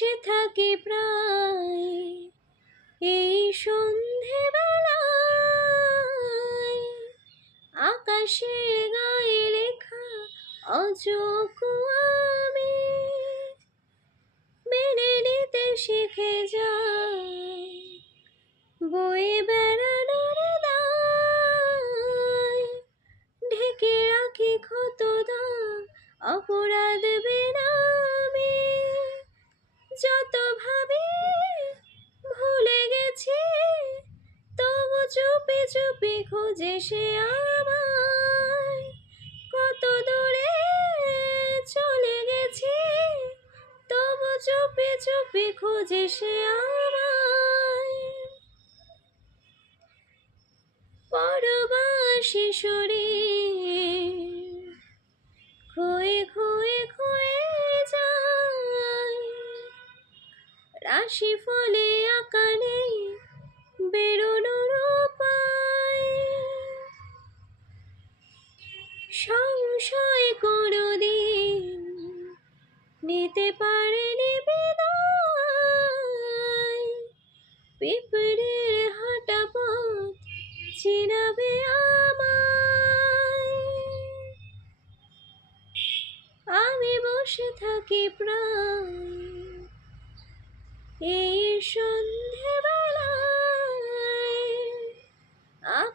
বসে থাকি প্রায় এই সন্ধেবেলায়, আকাশের গায়ে লেখা অযোগ্য আমি মেনে নিতে শিখে যাই বয়ে বেড়ানোর দায়। ঢেকে রাখি ক্ষত দাগ অপরাধ বেনামে, যত ভাবি ভুলে গেছি তবু চুপি চুপি খোঁজে সে আমায়। কত দূরে চলে গেছি তবু চুপি চুপি খোঁজে সে আমায়। পরবাসী শরীর খয়ে খয়ে খয়ে যায়, রাশি ফলে আঁকা নেই বেরোনোর উপায়। সংশয় কোনোদিন নিতে পারেনি বিদায়, পিঁপড়ের হাঁটা পথ চিনাবে আমায়। আমি বসে থাকি প্রায় এই সন্ধেবেলায়।